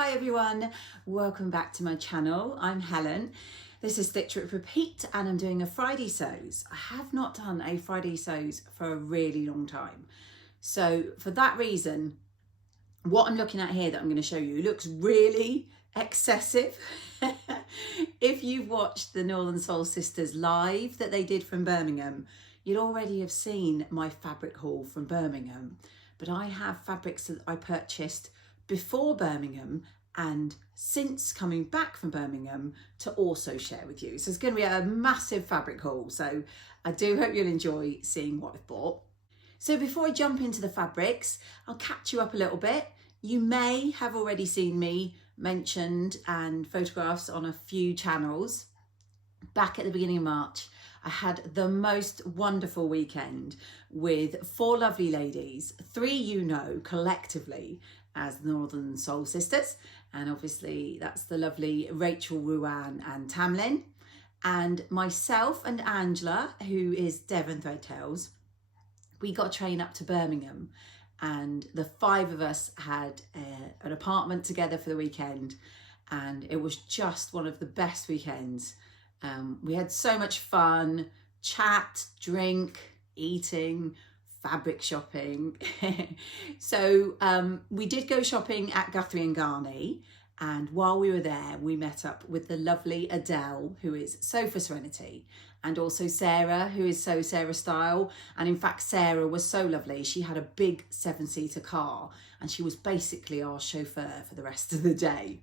Hi everyone, welcome back to my channel. I'm Helen. This is Stitch Rip Repeat and I'm doing a Friday sews. I have not done a Friday sews for a really long time. So for that reason, what I'm looking at here that I'm going to show you looks really excessive. If you've watched the Northern Soul Sisters live that they did from Birmingham, you'd already have seen my fabric haul from Birmingham. But I have fabrics that I purchased before Birmingham and since coming back from Birmingham to also share with you. So it's going to be a massive fabric haul. So I do hope you'll enjoy seeing what I've bought. So before I jump into the fabrics, I'll catch you up a little bit. You may have already seen me mentioned and photographs on a few channels. Back at the beginning of March, I had the most wonderful weekend with 4 lovely ladies, 3 you know collectively as the Northern Soul Sisters, and obviously that's the lovely Rachel, Ruan and Tamlyn, and myself and Angela, who is Devon Threadtails. We got a train up to Birmingham and the 5 of us had an apartment together for the weekend, and it was just one of the best weekends. We had so much fun, chat, drink, eating, fabric shopping. So we did go shopping at Guthrie Ghani, and while we were there we met up with the lovely Adele, who is So for Serenity, and also Sarah, who is So Sarah Style. And in fact Sarah was so lovely, she had a big 7-seater car and she was basically our chauffeur for the rest of the day.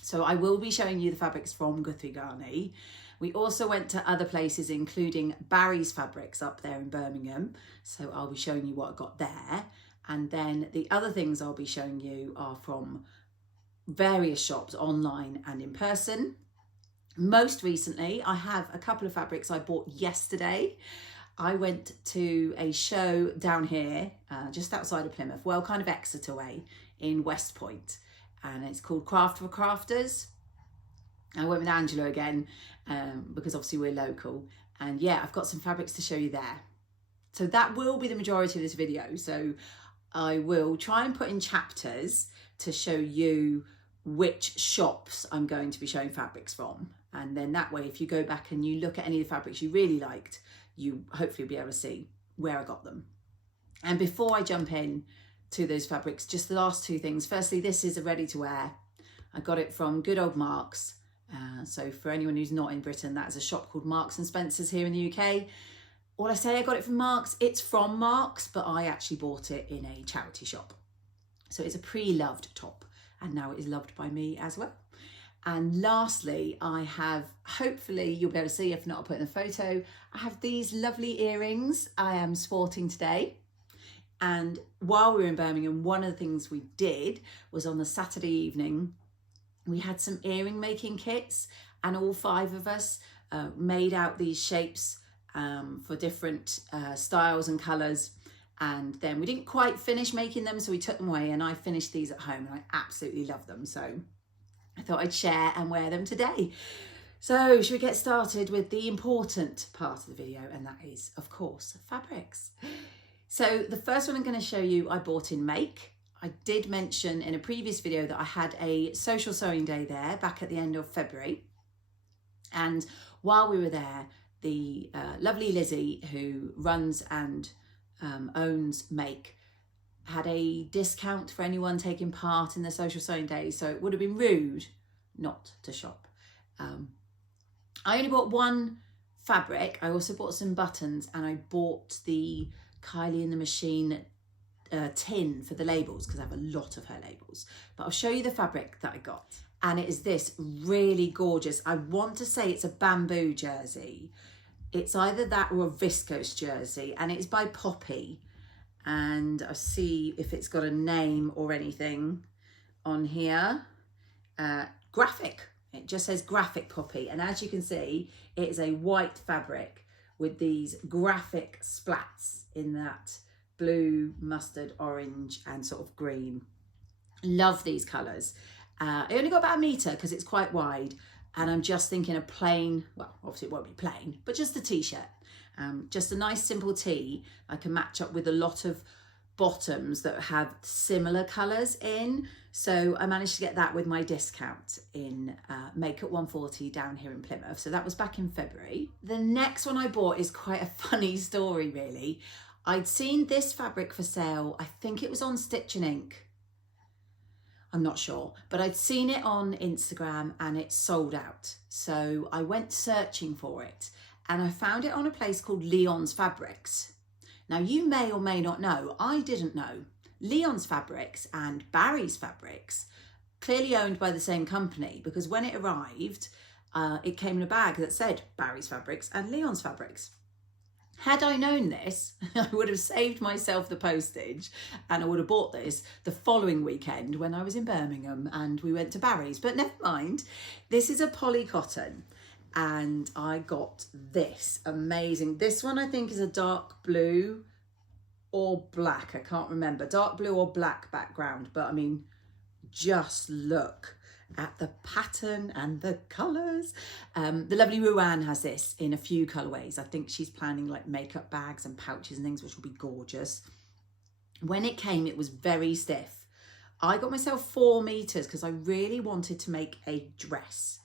So I will be showing you the fabrics from Guthrie Ghani. We also went to other places, including Barry's Fabrics up there in Birmingham. So I'll be showing you what I got there. And then the other things I'll be showing you are from various shops, online and in person. Most recently, I have a couple of fabrics I bought yesterday. I went to a show down here, just outside of Plymouth, well, kind of Exeter way, in West Point. And it's called Craft for Crafters. I went with Angela again because obviously we're local, and yeah, I've got some fabrics to show you there. So that will be the majority of this video. So I will try and put in chapters to show you which shops I'm going to be showing fabrics from, and then that way if you go back and you look at any of the fabrics you really liked, you hopefully will be able to see where I got them. And before I jump in to those fabrics, just the last 2 things. Firstly, this is a ready to wear. I got it from good old Marks. So for anyone who's not in Britain, that is a shop called Marks and Spencer's here in the UK. All I say I got it from Marks, it's from Marks, but I actually bought it in a charity shop. So it's a pre-loved top, and now it is loved by me as well. And lastly, I have, hopefully you'll be able to see, if not I'll put in a photo, I have these lovely earrings I am sporting today. And while we were in Birmingham, one of the things we did was on the Saturday evening, we had some earring making kits, and all 5 of us made out these shapes for different styles and colours. And then we didn't quite finish making them, so we took them away, and I finished these at home and I absolutely love them. So I thought I'd share and wear them today. So should we get started with the important part of the video, and that is, of course, fabrics. So the first one I'm going to show you I bought in Make. I did mention in a previous video that I had a social sewing day there back at the end of February. And while we were there, the lovely Lizzie, who runs and owns Make, had a discount for anyone taking part in the social sewing day. So it would have been rude not to shop. I only bought 1 fabric. I also bought some buttons, and I bought the Kylie in the Machine tin for the labels because I have a lot of her labels. But I'll show you the fabric that I got, and it is this really gorgeous, I want to say it's a bamboo jersey. It's either that or a viscose jersey, and it's by Poppy, and I'll see if it's got a name or anything on here. Graphic, it just says Graphic Poppy, and as you can see it is a white fabric with these graphic splats in that blue, mustard, orange and sort of green. Love these colours. I only got about 1 metre because it's quite wide, and I'm just thinking a plain, well obviously it won't be plain, but just a t-shirt. Just a nice simple tee I can match up with a lot of bottoms that have similar colours in. So I managed to get that with my discount in Make at 140 down here in Plymouth. So that was back in February. The next one I bought is quite a funny story, really. I'd seen this fabric for sale. I think it was on Stitch and Ink. I'm not sure, but I'd seen it on Instagram and it sold out. So I went searching for it and I found it on a place called Leon's Fabrics. Now you may or may not know, I didn't know, Leon's Fabrics and Barry's Fabrics, clearly owned by the same company, because when it arrived, it came in a bag that said Barry's Fabrics and Leon's Fabrics. Had I known this, I would have saved myself the postage and I would have bought this the following weekend when I was in Birmingham and we went to Barry's. But never mind, this is a poly cotton and I got this amazing. This one I think is a dark blue or black, I can't remember. Dark blue or black background, but I mean, just look at the pattern and the colours. The lovely Ruan has this in a few colourways. I think she's planning like makeup bags and pouches and things, which will be gorgeous. When it came, it was very stiff. I got myself 4 meters because I really wanted to make a dress.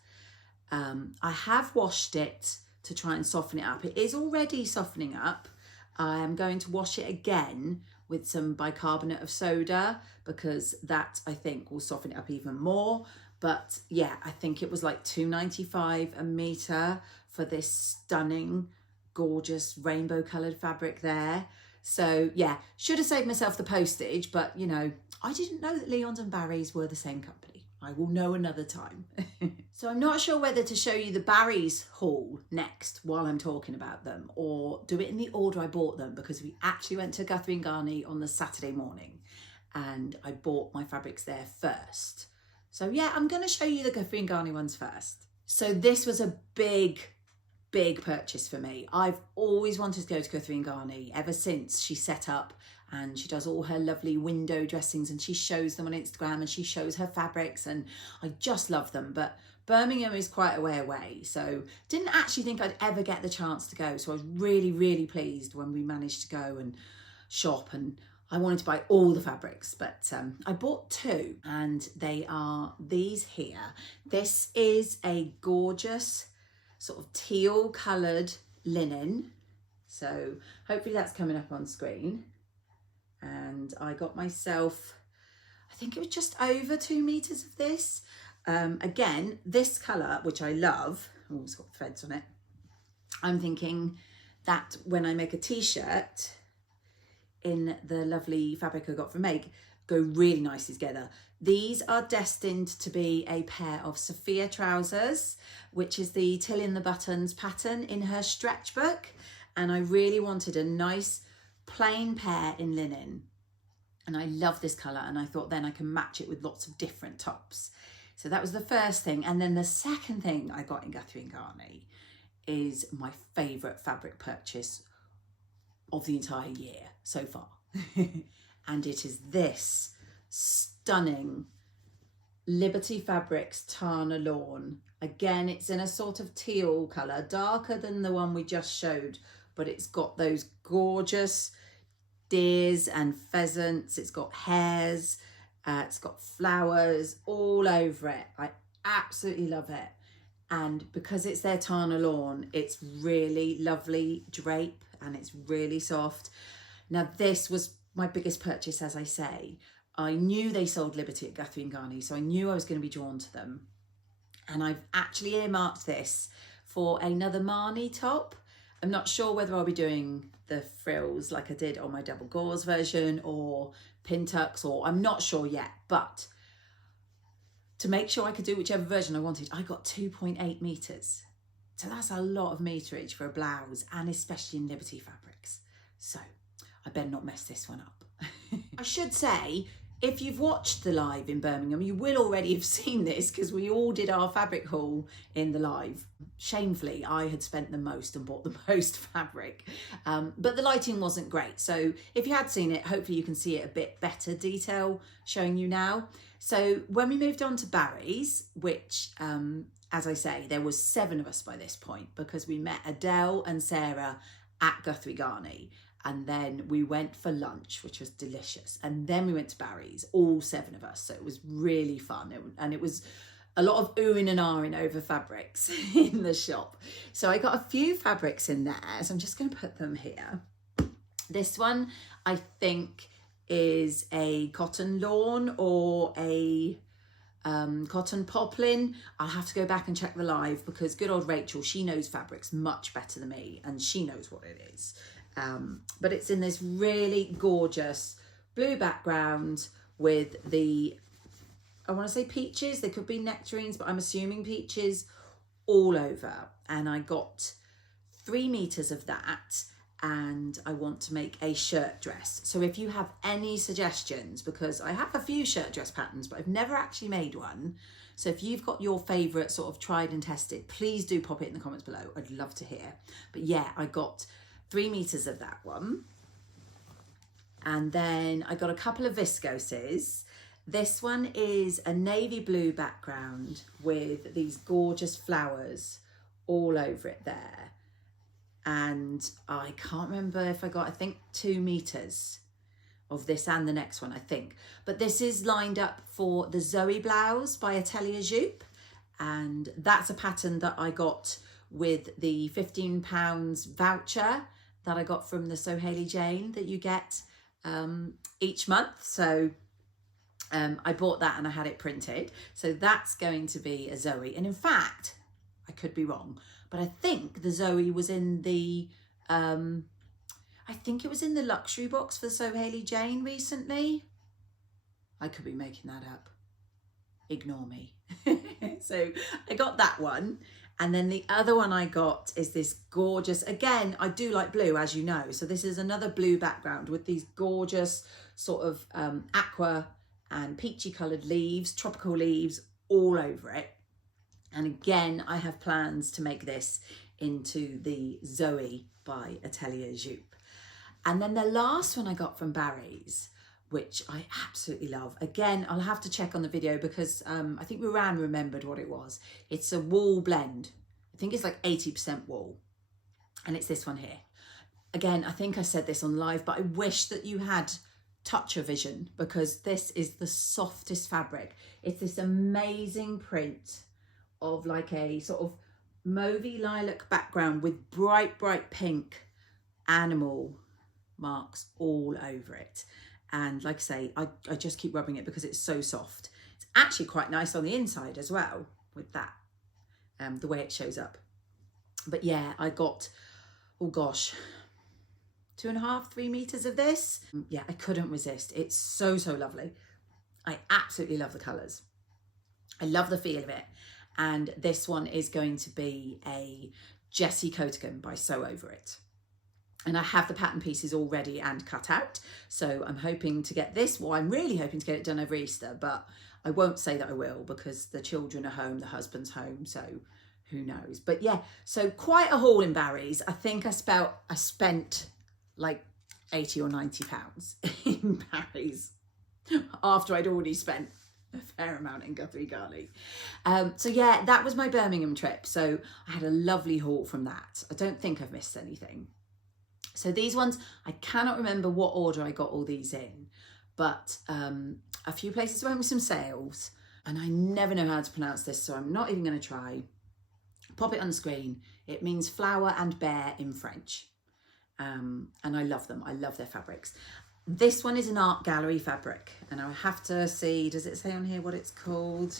I have washed it to try and soften it up. It is already softening up. I am going to wash it again with some bicarbonate of soda because that I think will soften it up even more. But yeah, I think it was like $2.95 a metre for this stunning, gorgeous rainbow coloured fabric there. So yeah, should have saved myself the postage, but you know, I didn't know that Leon's and Barry's were the same company. I will know another time. So I'm not sure whether to show you the Barry's haul next while I'm talking about them or do it in the order I bought them, because we actually went to Guthrie Ghani on the Saturday morning and I bought my fabrics there first. So yeah, I'm going to show you the Guthrie Ghani ones first. So this was a big purchase for me. I've always wanted to go to Guthrie Ghani ever since she set up, and she does all her lovely window dressings and she shows them on Instagram and she shows her fabrics and I just love them. But Birmingham is quite a way away, so didn't actually think I'd ever get the chance to go. So I was really pleased when we managed to go and shop, and I wanted to buy all the fabrics, but I bought 2 and they are these here. This is a gorgeous sort of teal coloured linen. So hopefully that's coming up on screen. And I got myself, I think it was just over 2 meters of this. Again, this colour, which I love, oh, it's got threads on it. I'm thinking that when I make a t-shirt in the lovely fabric I got from Meg, go really nicely together. These are destined to be a pair of Safiya trousers, which is the Till in the Buttons pattern in her stretch book. And I really wanted a nice plain pair in linen. And I love this colour, and I thought then I can match it with lots of different tops. So that was the first thing. And then the second thing I got in Guthrie Ghani is my favourite fabric purchase of the entire year so far. And it is this stunning Liberty Fabrics Tana Lawn. Again, it's in a sort of teal colour, darker than the one we just showed, but it's got those gorgeous deers and pheasants. It's got hares, it's got flowers all over it. I absolutely love it. And because it's their Tana Lawn, it's really lovely drape and it's really soft. Now this was my biggest purchase, as I say. I knew they sold Liberty at Guthrie Ghani, so I knew I was going to be drawn to them. And I've actually earmarked this for another Marnie top. I'm not sure whether I'll be doing the frills like I did on my double gauze version or pin tucks, or I'm not sure yet. But to make sure I could do whichever version I wanted, I got 2.8 meters. So that's a lot of meterage for a blouse, and especially in Liberty fabrics. So I better not mess this one up. I should say, if you've watched the live in Birmingham, you will already have seen this because we all did our fabric haul in the live. Shamefully, I had spent the most and bought the most fabric, but the lighting wasn't great. So if you had seen it, hopefully you can see it a bit better detail showing you now. So when we moved on to Barry's, which, as I say, there was 7 of us by this point because we met Adele and Sarah at Guthrie Ghani. and then we went for lunch, which was delicious, and then we went to Barry's, all 7 of us, so it was really fun. And it was a lot of oohing and ahhing over fabrics in the shop. So I got a few fabrics in there, so I'm just going to put them here. This one I think is a cotton lawn or a cotton poplin. I'll have to go back and check the live, because good old Rachel, she knows fabrics much better than me, and she knows what it is. But it's in this really gorgeous blue background with the, I want to say peaches, they could be nectarines, but I'm assuming peaches all over. And I got 3 meters of that, and I want to make a shirt dress. So if you have any suggestions, because I have a few shirt dress patterns, but I've never actually made one. So if you've got your favorite sort of tried and tested, please do pop it in the comments below. I'd love to hear. But yeah, I got 3 meters of that one. And then I got a couple of viscoses. This one is a navy blue background with these gorgeous flowers all over it there. And I can't remember if I got, I think 2 meters of this and the next one, I think. But this is lined up for the Zoey blouse by Atelier Jupe. And that's a pattern that I got with the £15 voucher that I got from the Hayley Jane that you get each month. So I bought that and I had it printed. So that's going to be a Zoey. And in fact, I could be wrong, but I think the Zoey was in the, I think it was in the luxury box for the Hayley Jane recently. I could be making that up. Ignore me. So I got that one. And then the other one I got is this gorgeous, again, I do like blue, as you know. So this is another blue background with these gorgeous sort of aqua and peachy coloured leaves, tropical leaves all over it. And again, I have plans to make this into the Zoey by Atelier Jupe. And then the last one I got from Barry's, which I absolutely love. Again, I'll have to check on the video because I think Ruan remembered what it was. It's a wool blend. I think it's like 80% wool. And it's this one here. Again, I think I said this on live, but I wish that you had toucher vision, because this is the softest fabric. It's this amazing print of like a sort of mauvey lilac background with bright, bright pink animal marks all over it. And like I say, I just keep rubbing it because it's so soft. It's actually quite nice on the inside as well with that, the way it shows up. But yeah, I got, oh gosh, 2.5, 3 meters of this. Yeah, I couldn't resist. It's so, so lovely. I absolutely love the colours. I love the feel of it. And this one is going to be a Jessie coatigan by Sew Over It. And I have the pattern pieces all ready and cut out. So I'm hoping to get this. Well, I'm really hoping to get it done over Easter, but I won't say that I will because the children are home, the husband's home, so who knows. But yeah, so quite a haul in Barry's. I think I spent like 80 or 90 pounds in Barry's after I'd already spent a fair amount in Guthrie Ghani. So yeah, that was my Birmingham trip. So I had a lovely haul from that. I don't think I've missed anything. So these ones, I cannot remember what order I got all these in, but a few places went with some sales, and I never know how to pronounce this, so I'm not even going to try. Pop it on the screen. It means flower and bear in French. And I love them. I love their fabrics. This one is an art gallery fabric, and I have to see, does it say on here what it's called?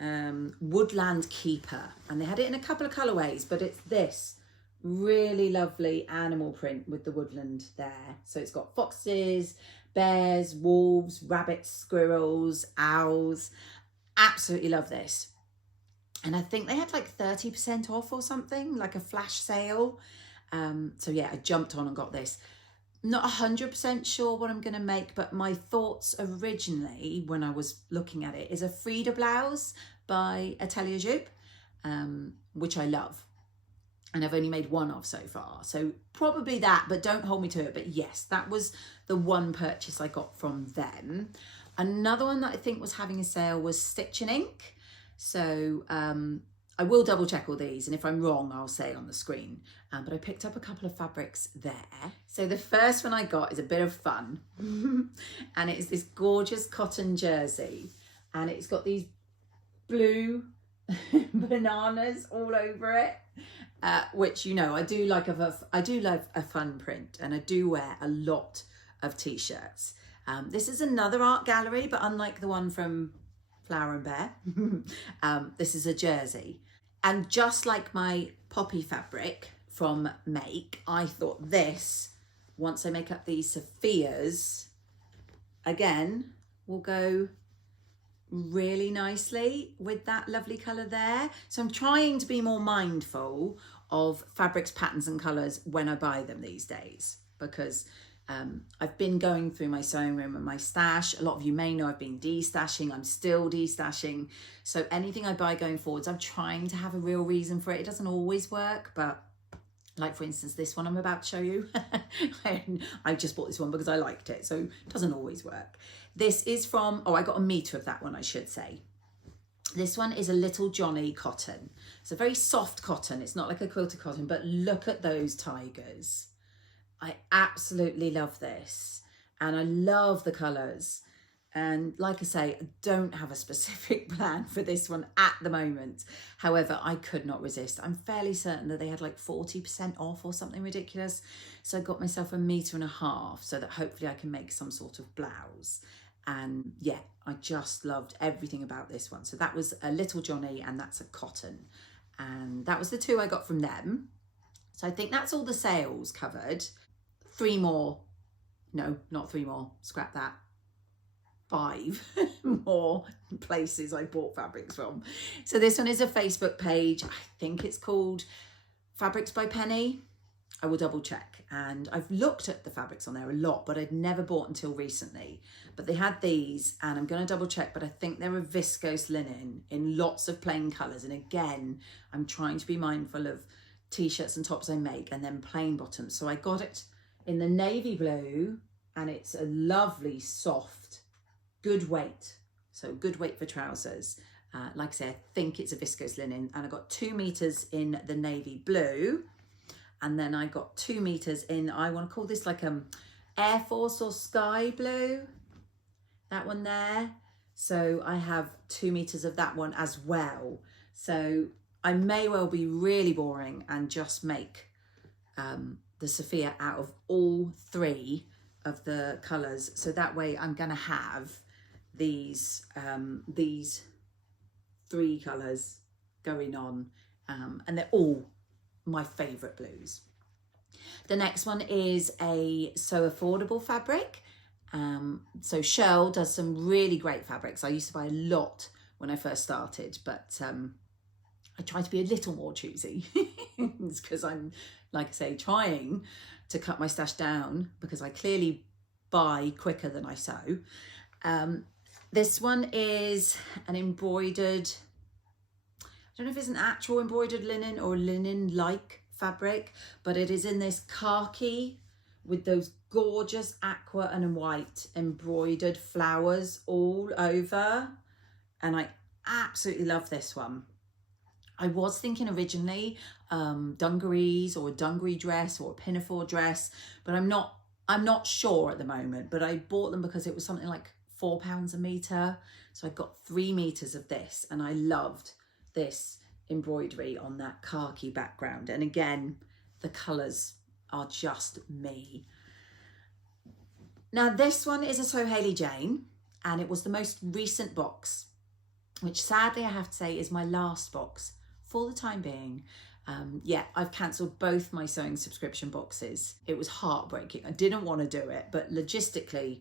Woodland Keeper. And they had it in a couple of colourways, but it's this really lovely animal print with the woodland there. So it's got foxes, bears, wolves, rabbits, squirrels, owls. Absolutely love this. And I think they had like 30% off or something, like a flash sale. So yeah, I jumped on and got this. Not 100% sure what I'm going to make, but my thoughts originally when I was looking at it is a Frida blouse by Atelier Jupe, which I love. And I've only made one of so far. So probably that, but don't hold me to it. But yes, that was the one purchase I got from them. Another one that I think was having a sale was Stitch and Ink. So I will double check all these, and if I'm wrong, I'll say on the screen. But I picked up a couple of fabrics there. So the first one I got is a bit of fun. And it is this gorgeous cotton jersey. And it's got these blue bananas all over it. Which, you know, I do love a fun print, and I do wear a lot of t-shirts. This is another art gallery, but unlike the one from Flower and Bear, this is a jersey. And just like my poppy fabric from Make, I thought this, once I make up these Safiyas, again, will go really nicely with that lovely colour there. So I'm trying to be more mindful of fabrics, patterns and colours when I buy them these days, because I've been going through my sewing room and my stash. A lot of you may know I've been destashing. I'm still destashing. So anything I buy going forwards, I'm trying to have a real reason for it. It doesn't always work, but like for instance, this one I'm about to show you. I just bought this one because I liked it. So it doesn't always work. This is from, I got a metre of that one, I should say. This one is a Little Johnny cotton. It's a very soft cotton. It's not like a quilted cotton, but look at those tigers. I absolutely love this, and I love the colours. And like I say, I don't have a specific plan for this one at the moment. However, I could not resist. I'm fairly certain that they had like 40% off or something ridiculous. So I got myself 1.5 meters so that hopefully I can make some sort of blouse. And yeah, I just loved everything about this one. So that was a Little Johnny, and that's a cotton. And that was the two I got from them. So I think that's all the sales covered. 3 more, no, not 3 more, scrap that. 5 more places I bought fabrics from. So this one is a Facebook page. I think it's called Fabrics by Penny. I will double check. And I've looked at the fabrics on there a lot, but I'd never bought until recently. But they had these, and I'm going to double check, but I think they're a viscose linen in lots of plain colours. And again, I'm trying to be mindful of t-shirts and tops I make, and then plain bottoms. So I got it in the navy blue, and it's a lovely soft, good weight. So good weight for trousers. Like I say, I think it's a viscose linen, and I got 2 meters in the navy blue. And then I got 2 meters in, I want to call this like Air Force or sky blue, that one there. So I have 2 meters of that one as well. So I may well be really boring and just make the Safiya out of all 3 of the colours. So that way I'm going to have these 3 colours going on, and they're all my favourite blues. The next one is a So Affordable fabric. So Shell does some really great fabrics. I used to buy a lot when I first started, but I try to be a little more choosy. It's because I'm, like I say, trying to cut my stash down, because I clearly buy quicker than I sew. This one is an embroidered, I don't know if it's an actual embroidered linen or linen-like fabric, but it is in this khaki with those gorgeous aqua and white embroidered flowers all over. And I absolutely love this one. I was thinking originally dungarees or a dungaree dress or a pinafore dress, but I'm not sure at the moment. But I bought them because it was something like £4 a metre. So I got 3 meters of this, and I loved this embroidery on that khaki background. And again, the colours are just me. Now this one is a So Hayley Jane, and it was the most recent box, which sadly I have to say is my last box for the time being. Yeah, I've cancelled both my sewing subscription boxes. It was heartbreaking. I didn't want to do it, but logistically,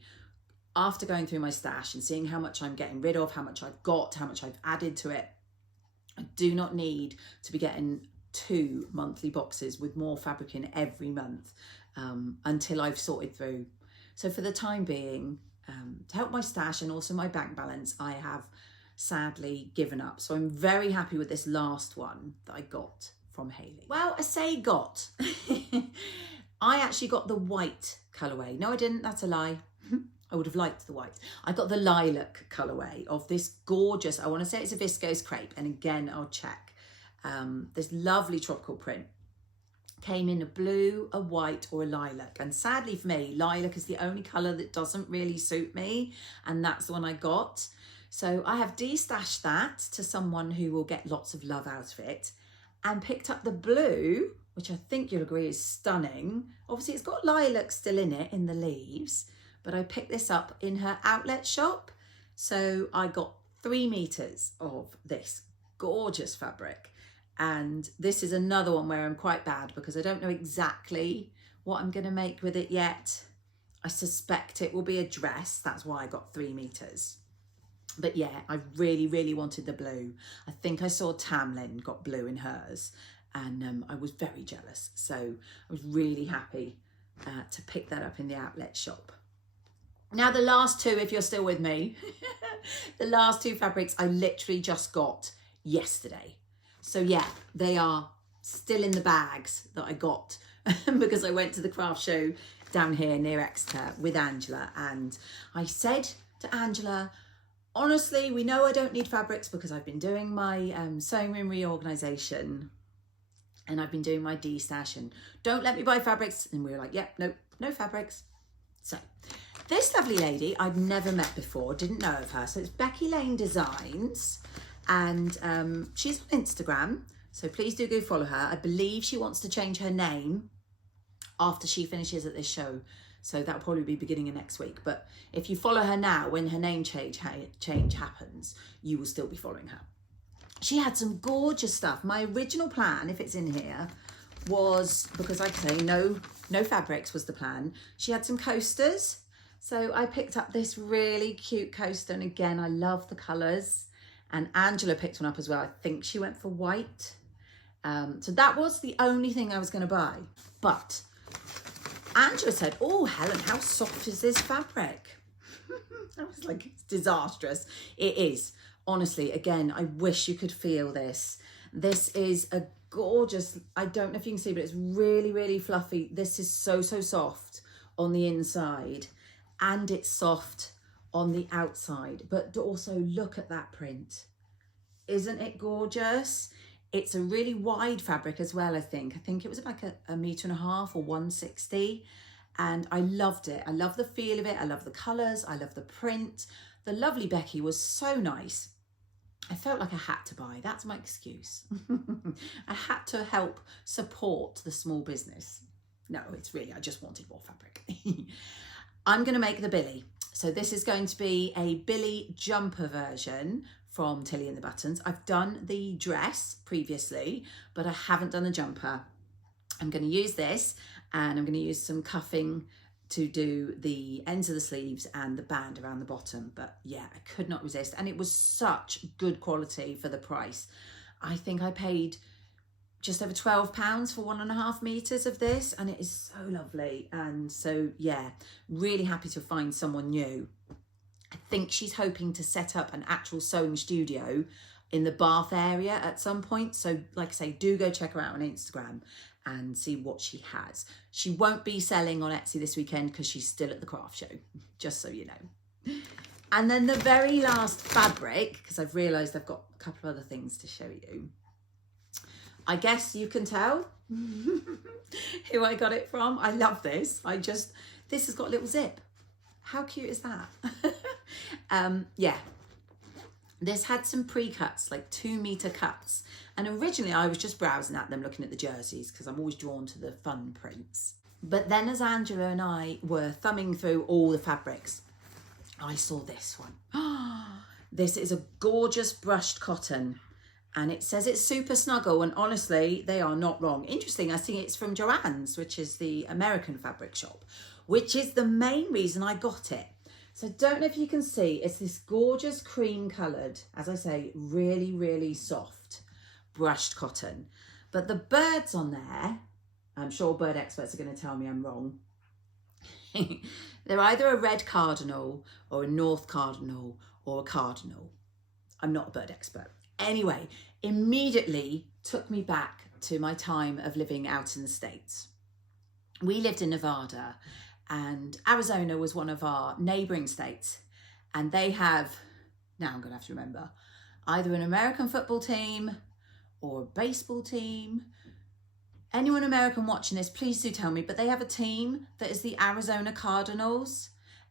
after going through my stash and seeing how much I'm getting rid of, how much I've got, how much I've added to it, I do not need to be getting 2 monthly boxes with more fabric in every month until I've sorted through. So for the time being, to help my stash and also my bank balance, I have sadly given up. So I'm very happy with this last one that I got from Hayley. Well, I say got. I actually got the white colourway. No, I didn't. That's a lie. I would have liked the white. I got the lilac colourway of this gorgeous, I want to say it's a viscose crepe. And again, I'll check. this lovely tropical print. Came in a blue, a white or a lilac. And sadly for me, lilac is the only colour that doesn't really suit me. And that's the one I got. So I have destashed that to someone who will get lots of love out of it. And picked up the blue, which I think you'll agree is stunning. Obviously it's got lilac still in it, in the leaves. But I picked this up in her outlet shop. So I got 3 meters of this gorgeous fabric. And this is another one where I'm quite bad because I don't know exactly what I'm going to make with it yet. I suspect it will be a dress. That's why I got 3 meters. But yeah, I really, really wanted the blue. I think I saw Tamlyn got blue in hers and I was very jealous. So I was really happy to pick that up in the outlet shop. Now the last two, if you're still with me, the last 2 fabrics I literally just got yesterday. So yeah, they are still in the bags that I got because I went to the craft show down here near Exeter with Angela. And I said to Angela, honestly, we know I don't need fabrics because I've been doing my sewing room reorganisation and I've been doing my destash and don't let me buy fabrics. And we were like, yep, nope, no fabrics. So this lovely lady I'd never met before, didn't know of her. So it's Becky Lane Designs. And she's on Instagram, so please do go follow her. I believe she wants to change her name after she finishes at this show, so that'll probably be beginning of next week. But if you follow her now, when her name change happens, you will still be following her. She had some gorgeous stuff. My original plan, if it's in here, was, because like I say, no fabrics was the plan. She had some coasters, so I picked up this really cute coaster, and again, I love the colours. And Angela picked one up as well. I think she went for white. So that was the only thing I was going to buy. But Angela said, oh, Helen, how soft is this fabric? I was like, it's disastrous. It is. Honestly, again, I wish you could feel this. This is a gorgeous, I don't know if you can see, but it's really, really fluffy. This is so, so soft on the inside. And it's soft on the outside, but also look at that print. Isn't it gorgeous? It's a really wide fabric as well, I think it was like a metre and a half or 160, and I loved it. I love the feel of it. I love the colours. I love the print. The lovely Becky was so nice. I felt like I had to buy. That's my excuse. I had to help support the small business. No, it's really, I just wanted more fabric. I'm going to make the Billie. So this is going to be a Billie jumper version from Tilly and the Buttons. I've done the dress previously, but I haven't done the jumper. I'm going to use this, and I'm going to use some cuffing to do the ends of the sleeves and the band around the bottom. But yeah, I could not resist. And it was such good quality for the price. I think I paid just over £12 for 1.5 meters of this, and it is so lovely. And so yeah, really happy to find someone new. I think she's hoping to set up an actual sewing studio in the Bath area at some point. So like I say, do go check her out on Instagram and see what she has. She won't be selling on Etsy this weekend because she's still at the craft show, just so you know. And then the very last fabric, because I've realised I've got a couple of other things to show you. I guess you can tell who I got it from. I love this. This has got a little zip. How cute is that? Yeah, this had some pre-cuts, like 2 meter cuts. And originally I was just browsing at them, looking at the jerseys, because I'm always drawn to the fun prints. But then as Angela and I were thumbing through all the fabrics, I saw this one. This is a gorgeous brushed cotton. And it says it's super snuggle, and honestly, they are not wrong. Interesting, I think it's from Joann's, which is the American fabric shop, which is the main reason I got it. So I don't know if you can see, it's this gorgeous cream coloured, as I say, really, really soft brushed cotton. But the birds on there, I'm sure bird experts are going to tell me I'm wrong. They're either a red cardinal or a north cardinal or a cardinal. I'm not a bird expert. Anyway, immediately took me back to my time of living out in the States. We lived in Nevada, and Arizona was one of our neighbouring states. And they have, now I'm going to have to remember, either an American football team or a baseball team. Anyone American watching this, please do tell me, but they have a team that is the Arizona Cardinals.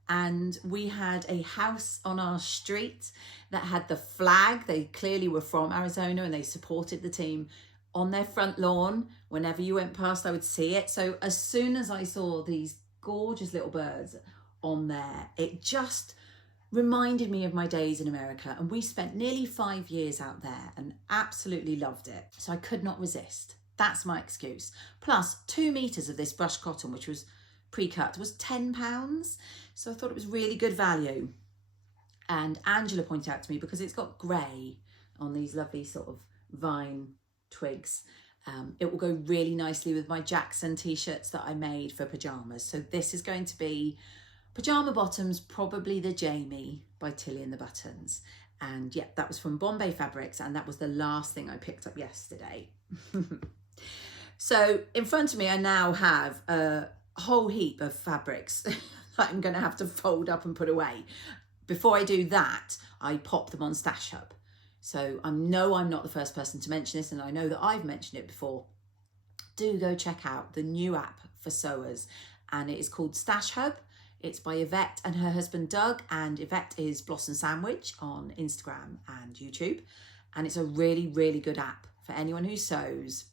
And we had a house on our street that had the flag. They clearly were from Arizona and they supported the team on their front lawn. Whenever you went past, I would see it. So as soon as I saw these gorgeous little birds on there, it just reminded me of my days in America. And we spent nearly 5 years out there and absolutely loved it. So I could not resist. That's my excuse. Plus 2 meters of this brushed cotton, which was pre-cut, was £10. So I thought it was really good value. And Angela pointed out to me, because it's got grey on these lovely sort of vine twigs, it will go really nicely with my Jackson t-shirts that I made for pyjamas. So this is going to be pyjama bottoms, probably the Jaime by Tilly and the Buttons. And yeah, that was from Bombay Fabrics, and that was the last thing I picked up yesterday. So in front of me, I now have a whole heap of fabrics that I'm going to have to fold up and put away. Before I do that, I pop them on Stash Hub. So I know I'm not the first person to mention this, and I know that I've mentioned it before. Do go check out the new app for sewers, and it is called Stash Hub. It's by Yvette and her husband Doug, and Yvette is Blossom Sandwich on Instagram and YouTube. And it's a really, really good app for anyone who sews,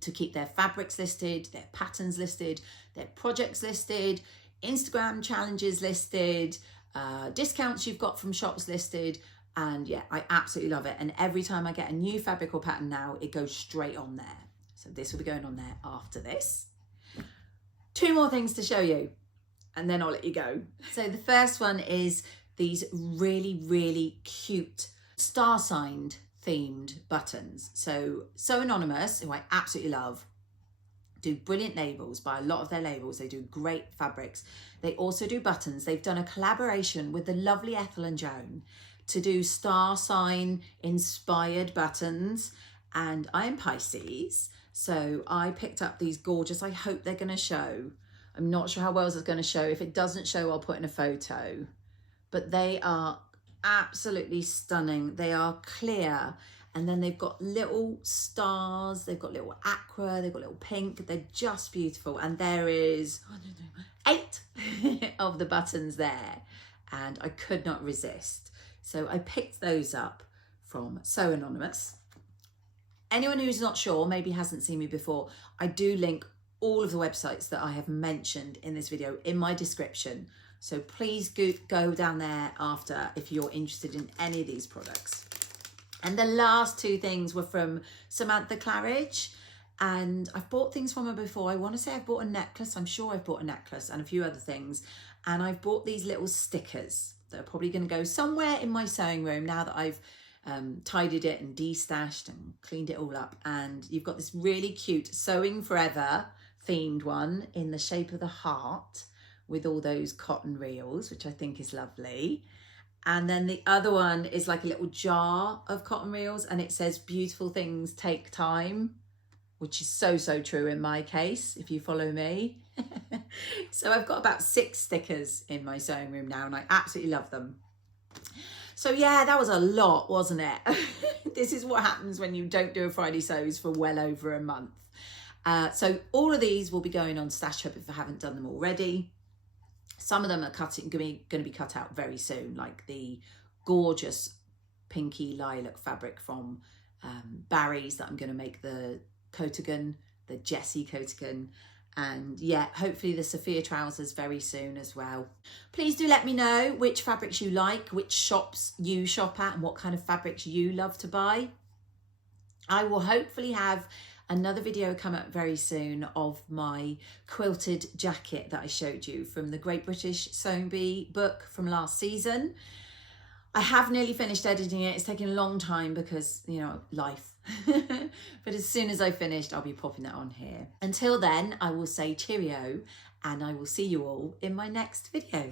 to keep their fabrics listed, their patterns listed, their projects listed, Instagram challenges listed, discounts you've got from shops listed. And yeah, I absolutely love it. And every time I get a new fabric or pattern now, it goes straight on there. So this will be going on there after this. 2 more things to show you, and then I'll let you go. So the first one is these really, really cute star signed themed buttons. So Anonymous, who I absolutely love, do brilliant labels. Buy a lot of their labels. They do great fabrics. They also do buttons. They've done a collaboration with the lovely Ethel and Joan to do star sign inspired buttons. And I'm Pisces, so I picked up these gorgeous, I hope they're going to show. I'm not sure how well it's going to show. If it doesn't show, I'll put in a photo. But they are absolutely stunning. They are clear, and then they've got little stars, they've got little aqua, they've got little pink. They're just beautiful. And there is 8 of the buttons there, and I could not resist. So I picked those up from So Anonymous. Anyone who's not sure, maybe hasn't seen me before, I do link all of the websites that I have mentioned in this video in my description. So please go down there after if you're interested in any of these products. And the last 2 things were from Samantha Claridge, and I've bought things from her before. I want to say I've bought a necklace. I'm sure I've bought a necklace and a few other things. And I've bought these little stickers that are probably going to go somewhere in my sewing room now that I've tidied it and destashed and cleaned it all up. And you've got this really cute Sewing Forever themed one in the shape of the heart with all those cotton reels, which I think is lovely. And then the other one is like a little jar of cotton reels, and it says beautiful things take time, which is so true in my case, if you follow me. So I've got about 6 stickers in my sewing room now, and I absolutely love them. So yeah, that was a lot, wasn't it? This is what happens when you don't do a Friday Sews for well over a month. So all of these will be going on Stash Hub if I haven't done them already. Some of them are going to be cut out very soon, like the gorgeous pinky lilac fabric from Barry's that I'm going to make the coatigan, the Jessie coatigan. And yeah, hopefully the Safiya trousers very soon as well. Please do let me know which fabrics you like, which shops you shop at, and what kind of fabrics you love to buy. I will hopefully have another video come up very soon of my quilted jacket that I showed you from the Great British Sewing Bee book from last season. I have nearly finished editing it. It's taken a long time because, you know, life. But as soon as I finished, I'll be popping that on here. Until then, I will say cheerio, and I will see you all in my next video.